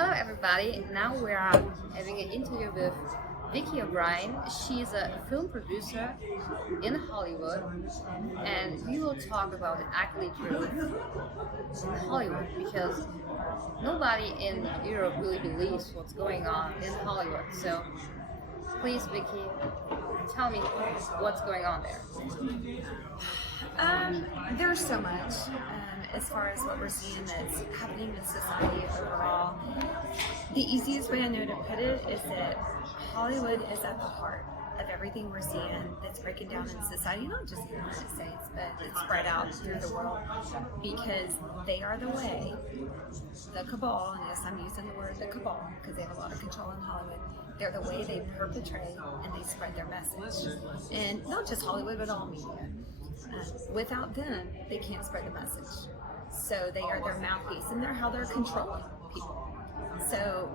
Hello everybody, now we are having an interview with Vicki O Brien. She's a film producer in Hollywood, and we will talk about the ugly truth in Hollywood, because nobody in Europe really believes what's going on in Hollywood. So please, Vicki, tell me what's going on there. There's so much as far as what we're seeing that's happening in society overall. The easiest way I know to put it is that Hollywood is at the heart of everything we're seeing that's breaking down in society, not just in the United States, but it's spread out through the world, because they are the way, the cabal, and yes, I'm using the word the cabal because they have a lot of control in Hollywood. They're the way they perpetrate and they spread their message. And not just Hollywood, but all media. Without them, they can't spread the message. So they are their mouthpiece, and they're how they're controlling people. So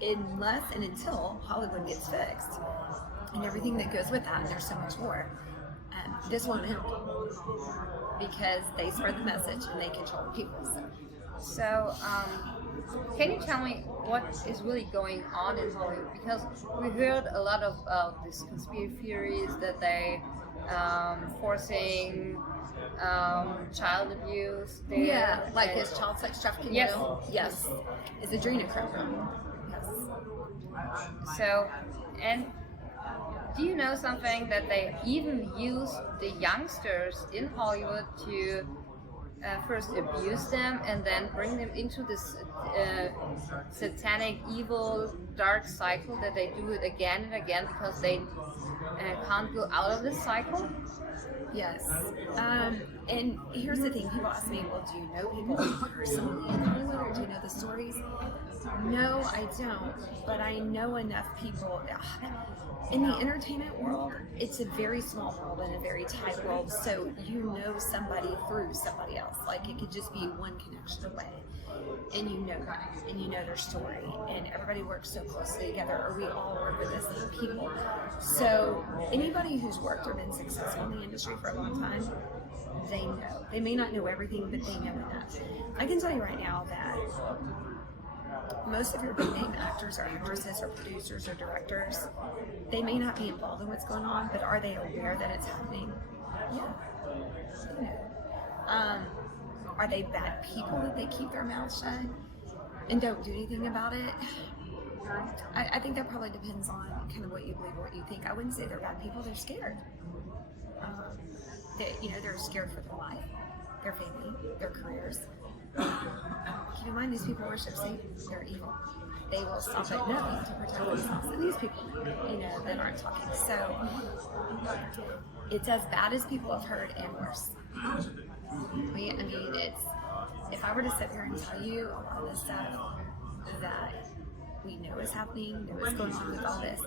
unless and until Hollywood gets fixed and everything that goes with that, and there's so much more, this won't end, because they spread the message and they control people. So, can you tell me what is really going on in Hollywood? Because we heard a lot of these conspiracy theories that they forcing child abuse there. Yeah, like his child sex trafficking Yes. bill. Yes, is adrenochrome. Yes. So, and do you know something that they even use the youngsters in Hollywood to first abuse them and then bring them into this satanic, evil, dark cycle, that they do it again and again because they can't go out of this cycle? Yes. And here's the thing, people ask me, well, do you know people personally in Hollywood, or do you know the stories? No, I don't, but I know enough people. In the entertainment world, it's a very small world and a very tight world, so you know somebody through somebody else. Like, it could just be one connection away, and you know them, and you know their story, and everybody works so closely together, or we all work with the same people. So anybody who's worked or been successful in the industry for a long time, they know. They may not know everything, but they know enough. I can tell you right now that most of your big name actors or actresses or producers or directors, they may not be involved in what's going on, but are they aware that it's happening? Yeah. They know. Are they bad people that they keep their mouths shut and don't do anything about it? I think that probably depends on kind of what you believe or what you think. I wouldn't say they're bad people, they're scared. They're scared for their life, their family, their careers. Keep in mind, these people worship Satan. They're evil. They will stop at nothing to protect themselves. And these people, that aren't talking. So it's as bad as people have heard, and worse. If I were to sit here and tell you a lot of the stuff that we know is happening, know what's going on with all this,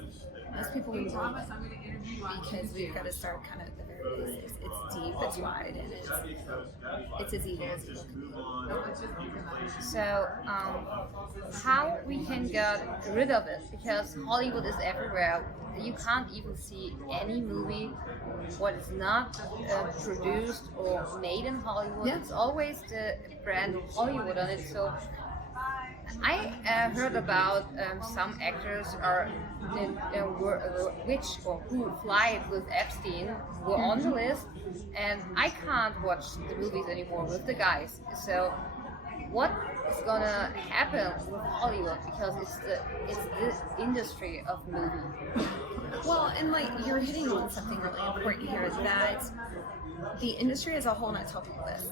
most people wouldn't believe it, because we've got to start kind of at the very basics. It's deep, it's wide, and it's as evil as evil can be. So, how we can get rid of it? Because Hollywood is everywhere. You can't even see any movie what is not produced or made in Hollywood. Yeah. It's always the brand Hollywood on it. So I heard about some actors who fly with Epstein were on the list, and I can't watch the movies anymore with the guys. So what is gonna happen with Hollywood, because it's this industry of movie? Well, and you're hitting on something really important here, that the industry as a whole, and I tell people this,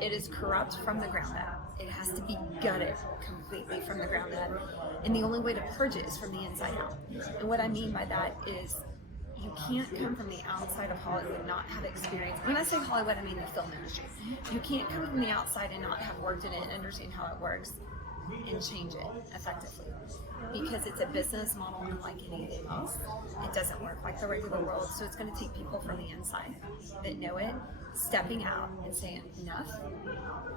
it is corrupt from the ground up. It has to be gutted completely from the ground up, and the only way to purge it is from the inside out. And what I mean by that is, you can't come from the outside of Hollywood and not have experience. When I say Hollywood, I mean the film industry. You can't come from the outside and not have worked in it and understand how it works and change it effectively, because it's a business model unlike anything else. It doesn't work like the regular world, so it's going to take people from the inside that know it, stepping out and saying enough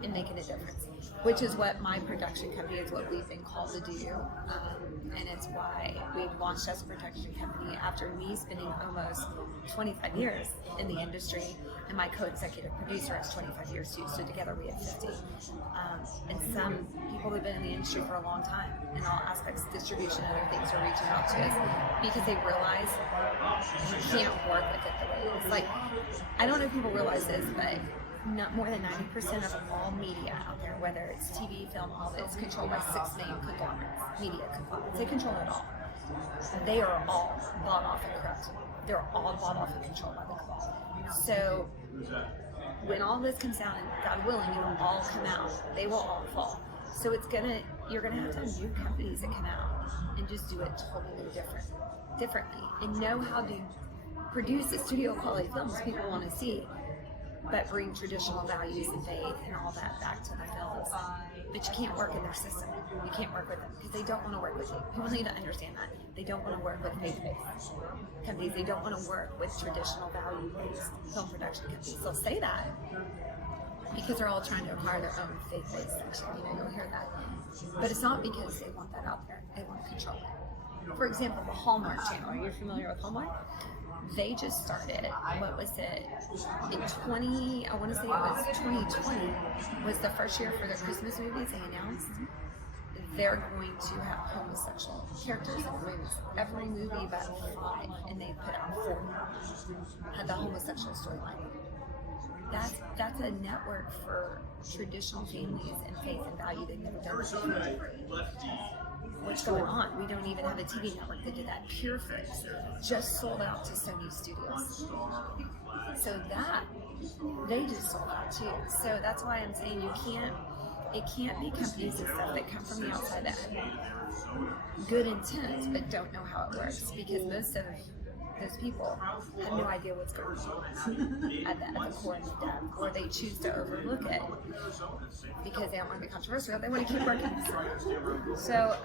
and making a difference, which is what my production company is, what we've been called to do, and it's why we've launched as a production company after me spending almost 25 years in the industry, and my co-executive producer has 25 years too, so together we have 50. And some people have been in the industry for a long time in all aspects, distribution and other things are reaching out to us because they realize you can't work with it the way it is. Like, I don't know if people realize this, but not more than 90% of all media out there, whether it's TV, film, all of it, is controlled by 6 main conglomerates, media conglomerates. They control it all. They are all bought off and corrupt. They're all bought off and controlled by the cabal. So when all this comes down, and God willing, it'll all come out. They will all fall. So you're gonna have to have new companies that come out and just do it totally differently, and know how to produce the studio quality films people want to see, but bring traditional values and faith and all that back to the films. But you can't work in their system. You can't work with them because they don't want to work with you. People need to understand that. They don't want to work with faith-based companies. They don't want to work with traditional value-based film production companies. They'll say that because they're all trying to acquire their own faith-based section. You'll hear that. But it's not because they want that out there. They want to control it. For example, the Hallmark channel. Are you familiar with Hallmark? They just started, what was it, I want to say it was 2020, was the first year for their Christmas movies. They announced they're going to have homosexual characters in the movies. Every movie but 5, and they put out 4, had the homosexual storyline. That's a network for traditional families and faith and value they've never done before. What's going on? We don't even have a TV network that did that. Pureflix just sold out to Sony Studios. So they just sold out too. So that's why I'm saying it can't be companies and stuff that come from the outside that have good intent but don't know how it works, because most of those people have no idea what's going on at the core and the depth, or they choose to overlook it because they don't want to be controversial. They want to keep working. So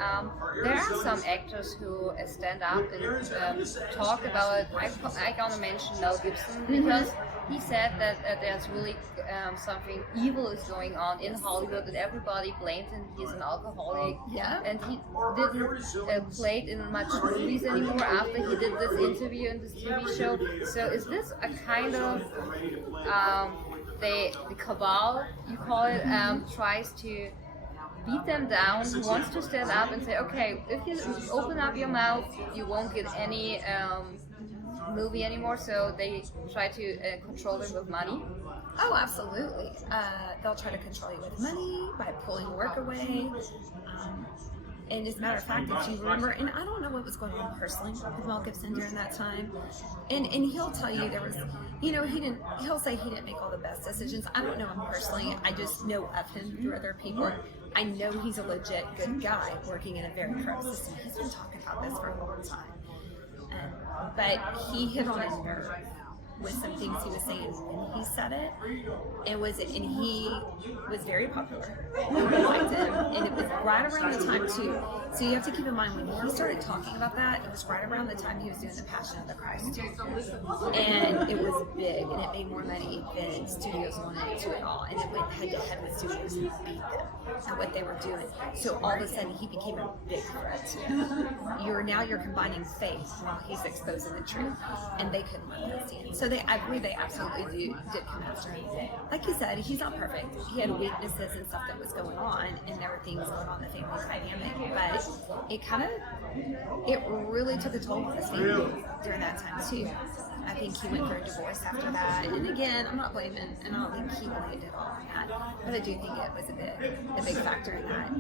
there are some actors who stand up and talk about it. I gonna mention Mel Gibson because he said that there's really something evil is going on in Hollywood, that everybody blamed him. He's an alcoholic, and he didn't play in much movies anymore after he did this interview in this TV show. So is this a kind of the cabal, you call it, tries to beat them down, wants to stand up and say, okay, if you open up your mouth, you won't get any movie anymore, so they try to control them with money? Oh, absolutely. They'll try to control you with money, by pulling work away. And as a matter of fact, if you remember, and I don't know what was going on personally with Mel Gibson during that time, and he'll tell you there was, he'll say he didn't make all the best decisions. I don't know him personally. I just know of him through other people. I know he's a legit good guy working in a very corrupt system. He's been talking about this for a long time. But he hit on a nerve with some things he was saying when he said it. And he was very popular. People liked him. And it was right around the time too. So you have to keep in mind, when he started talking about that, it was right around the time he was doing The Passion of the Christ. And it was big, and it made more money than studios wanted to at all. And it went head to head with studios and beat them at what they were doing. So all of a sudden he became a big threat to them. You're combining faith while he's exposing the truth, and they couldn't let that stand. So I believe they absolutely did come after him. Like you said, he's not perfect. He had weaknesses and stuff that was going on, and there were things going on in the family dynamic. But it really took a toll on his family during that time too. I think he went through a divorce after that. And again, I'm not blaming, and I don't think he really did all of that. But I do think it was a big factor in that.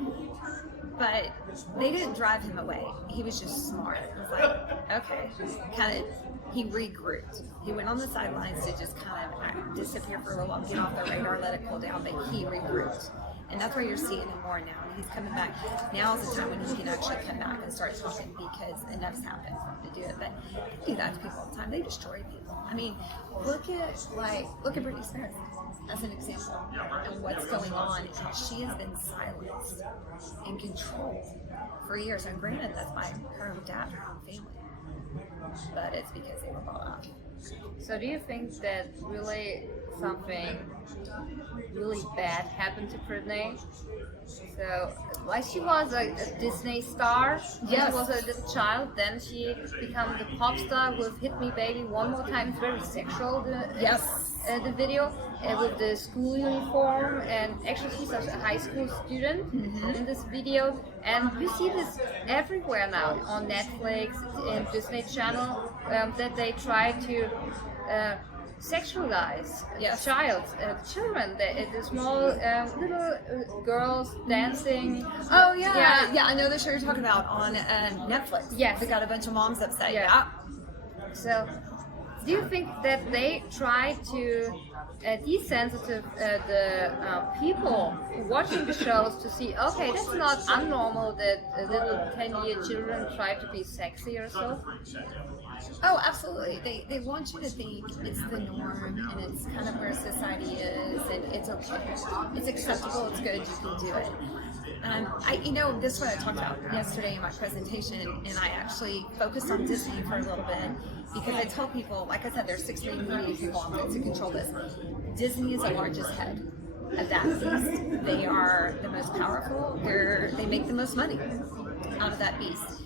But they didn't drive him away. He was just smart. It was like, okay, he regrouped. He went on the sidelines to just kind of disappear for a little while, get off the radar, let it cool down, but he regrouped. And that's why you're seeing him more now. And he's coming back. Now is the time when he can actually come back and start talking, because enough's happened for him to do it. But they do that to people all the time. They destroy people. I mean, look at Britney Spears as an example, and what's going on. And she has been silenced and controlled for years. And granted, that's by her own dad, her own family. But it's because they were bought out. So do you think that really something really bad happened to Britney? So, like, she was a Disney star. Yes. She was a little child. Then she became the pop star with "Hit Me Baby One More Time." It's very sexual. The video. with the school uniform, and actually she's a high school student in this video, and we see this everywhere now on Netflix and Disney Channel, that they try to sexualize children, the small little girls dancing. Oh yeah, I know the show you're talking about on Netflix. Yes, they got a bunch of moms upset. Yeah. So, do you think that they try to desensitive the people watching the shows to see, okay, that's not unnormal that little 10-year children try to be sexy or so? Oh, absolutely. They want you to think it's the norm and it's kind of where society is, and it's okay. It's acceptable, it's good, you can do it. This is what I talked about yesterday in my presentation, and I actually focused on Disney for a little bit because I tell people, like I said, there's 6 main movie people on to control this. Disney is the largest head of that beast. They are the most powerful. They make the most money out of that beast.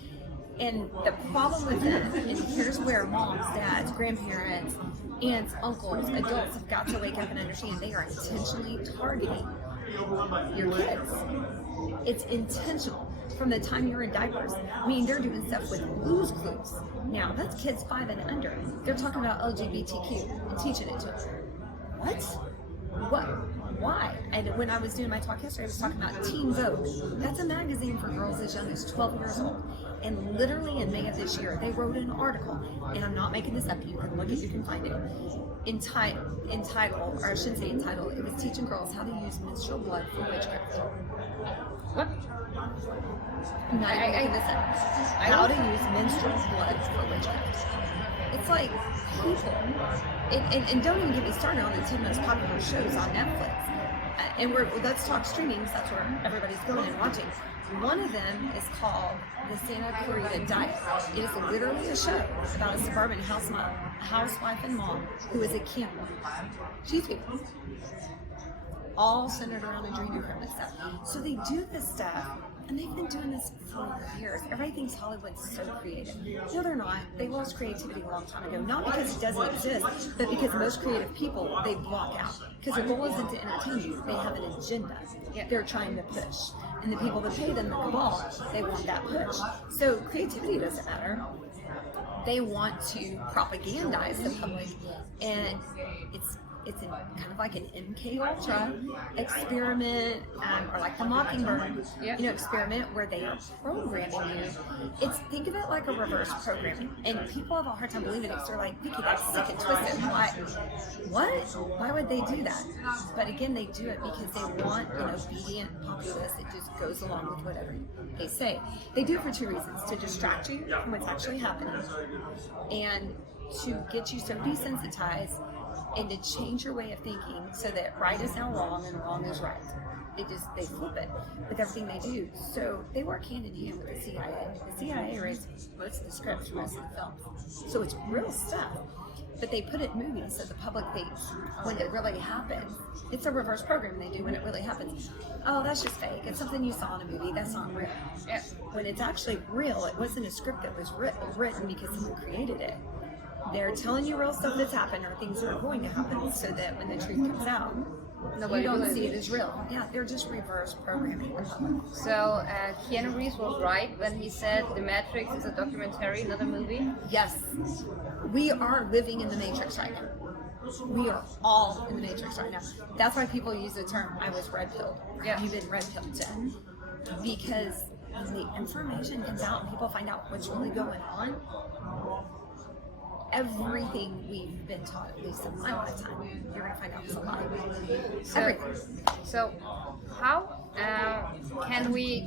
And the problem with them, and here's where moms, dads, grandparents, aunts, uncles, adults have got to wake up and understand, they are intentionally targeting your kids. It's intentional from the time you're in diapers. I mean, they're doing stuff with Blue's Clues. Now, that's kids 5 and under. They're talking about LGBTQ and teaching it to them. What? Why? And when I was doing my talk yesterday, I was talking about Teen Vogue. That's a magazine for girls as young as 12 years old. And literally in May of this year, they wrote an article, and I'm not making this up, you can look it, you can find it, entitled, or I shouldn't say entitled, it was teaching girls how to use menstrual blood for witchcraft. What? I'm not even making this up. How to use menstrual blood for witchcraft. It's like, people, and don't even get me started on the 10 most popular shows on Netflix. And let's talk streaming, because that's where everybody's going and watching. One of them is called the Santa Clarita Diet. It is literally a show about a suburban housewife and mom who is a cannibal. She's people. All centered around adrenochrome and stuff. So they do this stuff, and they've been doing this for years. Everybody thinks Hollywood's so creative. No, they're not. They lost creativity a long time ago. Not because it doesn't exist, but because most creative people, they block out. Because their goal isn't to entertain you. They have an agenda they're trying to push. And the people that pay them, the cabal, they want that push. So creativity doesn't matter. They want to propagandize the public, and it's kind of like an MK Ultra experiment, or like the Mockingbird, experiment where they are programming you. Think of it like a reverse programming, and people have a hard time believing it because they're like, Vicki, that's sick and twisted. What? Why would they do that? But again, they do it because they want an obedient populace that just goes along with whatever they say. They do it for 2 reasons: to distract you from what's actually happening, and to get you so desensitized, and to change your way of thinking so that right is now wrong and wrong is right. They flip it with everything they do. So they work hand in hand with the CIA. The CIA writes most of the scripts for most of the films. So it's real stuff. But they put it in movies so the public thinks when it really happens. It's a reverse program they do when it really happens. Oh, that's just fake. It's something you saw in a movie. That's not real. When it's actually real, it wasn't a script that was written because someone created it. They're telling you real stuff that's happened or things that are going to happen so that when the truth comes out, you don't see it as real. Yeah, they're just reverse programming. So Keanu Reeves was right when he said The Matrix is a documentary, not a movie? Yes. We are living in the Matrix right now. We are all in the Matrix right now. That's why people use the term, I was red-pilled. Yeah. You've been red-pilled too. Because when the information comes out and people find out what's really going on, everything we've been taught, at least in my lifetime, you're going to find out it's a lie. Everything. So how can we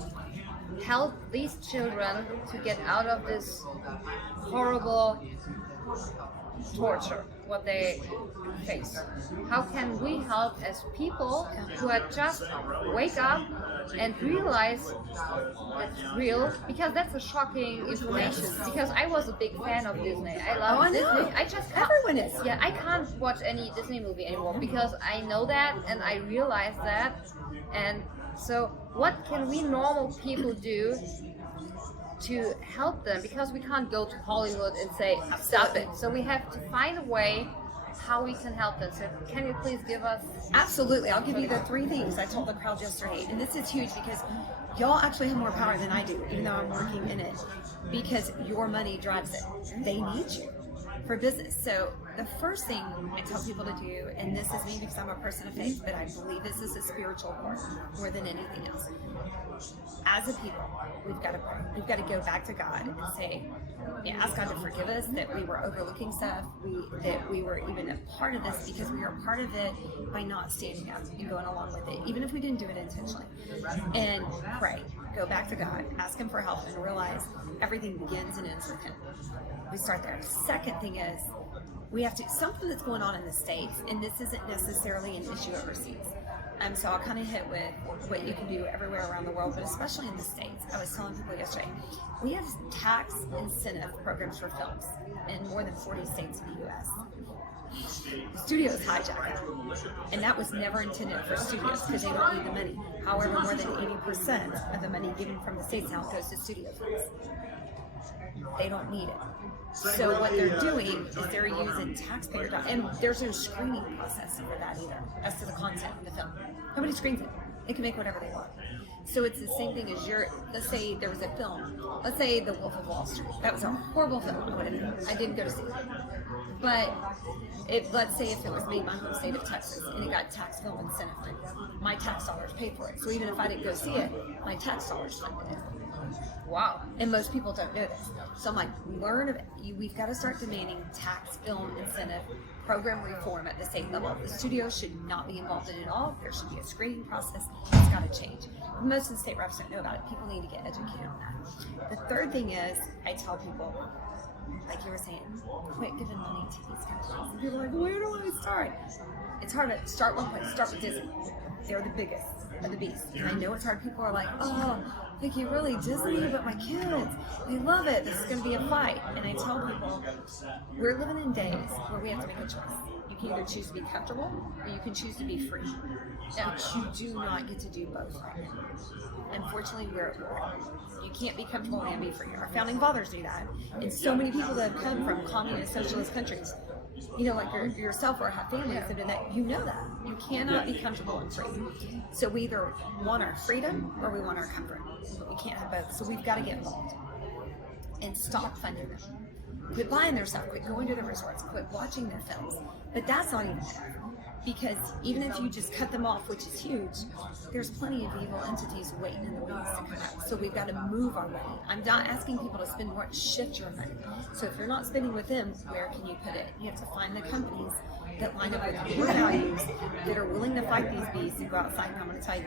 help these children to get out of this horrible torture, what they face? How can we help as people who are just wake up and realize it's real? Because that's a shocking information. Because I was a big fan of Disney. I love Disney. I just can't, everyone is. Yeah, I can't watch any Disney movie anymore because I know that and I realize that. And so, what can we normal people do to help them? Because we can't go to Hollywood and say stop it. So we have to find a way how we can help them. So can you please give us? Absolutely. I'll give you the 3 things I told the crowd yesterday. And this is huge because y'all actually have more power than I do, even though I'm working in it, because your money drives it. They need you for business. So the first thing I tell people to do, and this is me because I'm a person of faith, but I believe this is a spiritual war more than anything else. As a people, we've got to pray. We've got to go back to God and say, ask God to forgive us that we were overlooking stuff, that we were even a part of this, because we are part of it by not standing up and going along with it, even if we didn't do it intentionally. And pray. Go back to God, ask Him for help, and realize everything begins and ends with Him. We start there. Second thing is, we have to, something that's going on in the States, and this isn't necessarily an issue overseas. So I'll kind of hit with what you can do everywhere around the world, but especially in the States. I was telling people yesterday, we have tax incentive programs for films in more than 40 states in the U.S. Studios hijack it, and that was never intended for studios because they don't need the money. However, more than 80% of the money given from the states now goes to studio films. They don't need it. So what they're doing is they're using taxpayer dollars, and there's no screening process for that either, as to the content of the film. Nobody screens it. They can make whatever they want. So it's the same thing as let's say there was a film, let's say The Wolf of Wall Street. That was a horrible film. I didn't go to see it. But let's say if it was made in my home state of Texas and it got tax film incentive money, my tax dollars paid for it. So even if I didn't go see it, my tax dollars funded it. Wow. And most people don't know this. So I'm like, learn of it. We've got to start demanding tax film incentive program reform at the state level. The studio should not be involved in it at all. There should be a screening process. It's got to change. Most of the state reps don't know about it. People need to get educated on that. The third thing is, I tell people, like you were saying, quit giving money to these companies. And people are like, where do I start? It's hard to start one place. Start with Disney. They're the biggest of the beast. And I know it's hard. People are like, oh, Vicki, really, Disney? But my kids, they love it. This is going to be a fight. And I tell people, we're living in days where we have to make a choice. You can either choose to be comfortable or you can choose to be free. But you do not get to do both right now. Unfortunately, you can't be comfortable and be free. Our founding fathers knew that. And so many people that have come from communist, socialist countries, like yourself or have families that have done that, that. You cannot be comfortable and free. So we either want our freedom or we want our comfort. We can't have both. So we've got to get involved and stop funding them. Quit buying their stuff, quit going to the resorts, quit watching their films. But that's not even enough. Because even if you just cut them off, which is huge, there's plenty of evil entities waiting in the wings to come out. So we've got to move our money. I'm not asking people to spend more, shift your money. So if you're not spending with them, where can you put it? You have to find the companies that line up with your values, that are willing to fight these beasts and go outside. And I'm going to tell you,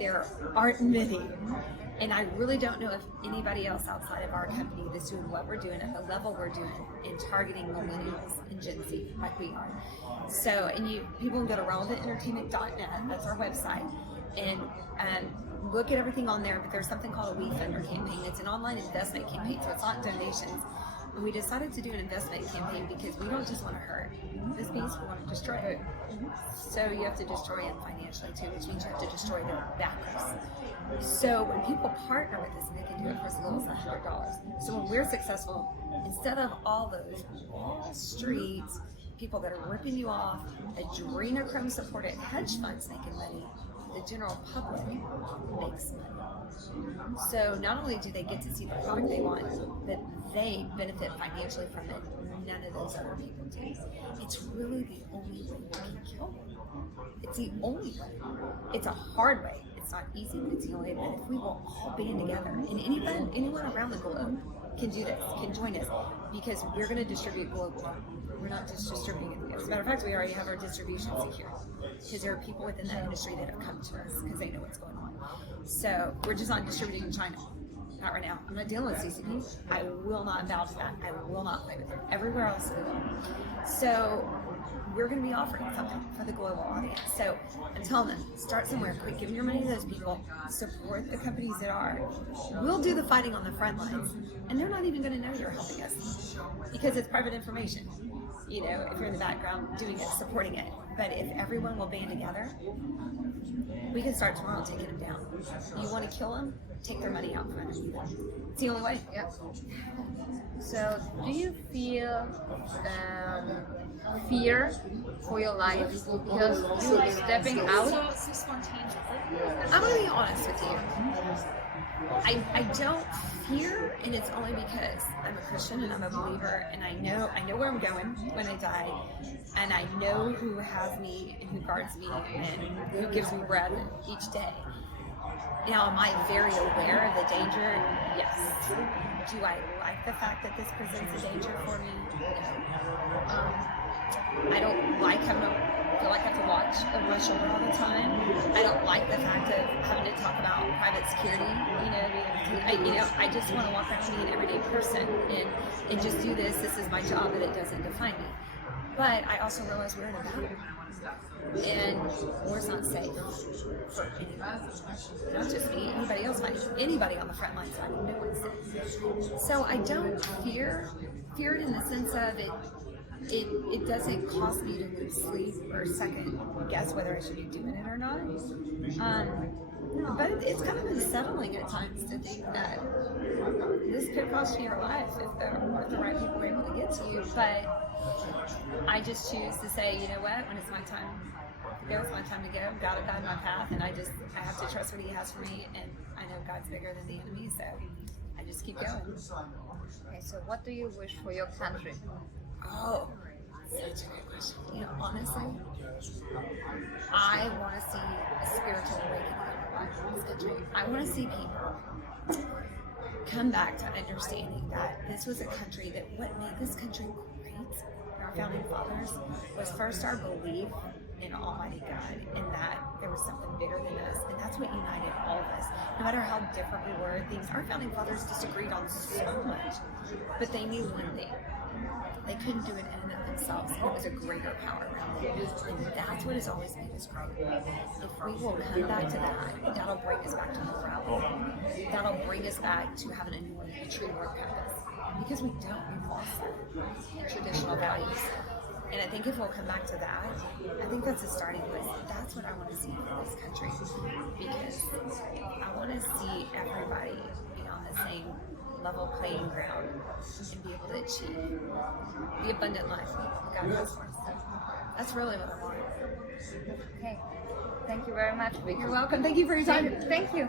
there aren't many. And I really don't know if anybody else outside of our company that's doing what we're doing at the level we're doing in targeting millennials and Gen Z like we are. So, and people can go to relevantentertainment.net, that's our website, and look at everything on there, but there's something called a We Funder campaign. It's an online investment campaign, so it's not donations. And we decided to do an investment campaign because we don't just want to hurt this beast, we want to destroy it. So you have to destroy it financially too, which means you have to destroy their backers. So when people partner with us, they can do it for as little as $100. So when we're successful, instead of all those Wall Street people that are ripping you off, adrenochrome supported hedge funds making money, the general public makes money. So not only do they get to see the product they want, but they benefit financially from it. None of those other people do. It's really the only way we can kill them. It's the only way. It's a hard way. It's not easy, but it's the only way. But if we will all band together, and anyone around the globe can do this, can join us, because we're going to distribute globally. We're not just distributing it. As a matter of fact, we already have our distribution secured, because there are people within that industry that have come to us because they know what's going on. So we're just not distributing in China. Not right now. I'm not dealing with CCP. I will not bow to that. I will not play with it. Everywhere else we will. So we're going to be offering something for the global audience. So I'm telling them, start somewhere. Quit giving your money to those people. Support the companies that are. We'll do the fighting on the front lines, and they're not even going to know you're helping us because it's private information. If you're in the background doing it, supporting it. But if everyone will band together, we can start tomorrow taking them down. You want to kill them? Take their money out from under you. It's the only way. Yeah. So, do you feel fear for your life because you're stepping out? I'm going to be honest with you. I don't fear, and it's only because I'm a Christian and I'm a believer, and I know where I'm going when I die, and I know who has me and who guards me and who gives me breath each day. Now, am I very aware of the danger? Yes. Do I like the fact that this presents a danger for me? No. I don't like having to feel like I have to watch over my shoulder all the time. I don't like the fact of having to talk about private security. I just want to walk around being an everyday person and just do this. This is my job, but it doesn't define me. But I also realize we're in a battle. And war's not safe for anyone. Not just me, anybody else, anybody on the front lines. No one's safe. So I don't fear it in the sense of it doesn't cause me to lose sleep or second guess whether I should be doing it or not. But it's kind of unsettling at times to think that this could cost you your life if the right people were able to get to you. But I just choose to say, you know what, when it's my time to go, it's my time to go. God will guide my path, and I have to trust what He has for me, and I know God's bigger than the enemy, so I just keep going. Okay, so what do you wish for your country? Oh, such a good question. Honestly, I want to see a spiritual awakening in this country. I want to see people come back to understanding that this was a country that what made this country great, our founding fathers, was first our belief in Almighty God and that there was something bigger than us, and that's what united all of us. No matter how different we were, our founding fathers disagreed on so much, but they knew one thing. They couldn't do it in and of themselves. It was a greater power around them. And that's what has always made us great. If we will come back to that, that'll bring us back to morality. That'll bring us back to having a true work purpose. Because we've lost that in traditional values. And I think if we'll come back to that, I think that's a starting place. That's what I want to see for this country. Because I want to see everybody be on the same level playing ground and be able to achieve the abundant life God has for us. That's really what I want. Okay. Thank you very much, Vicki. You're welcome. Thank you for your time. Thank you.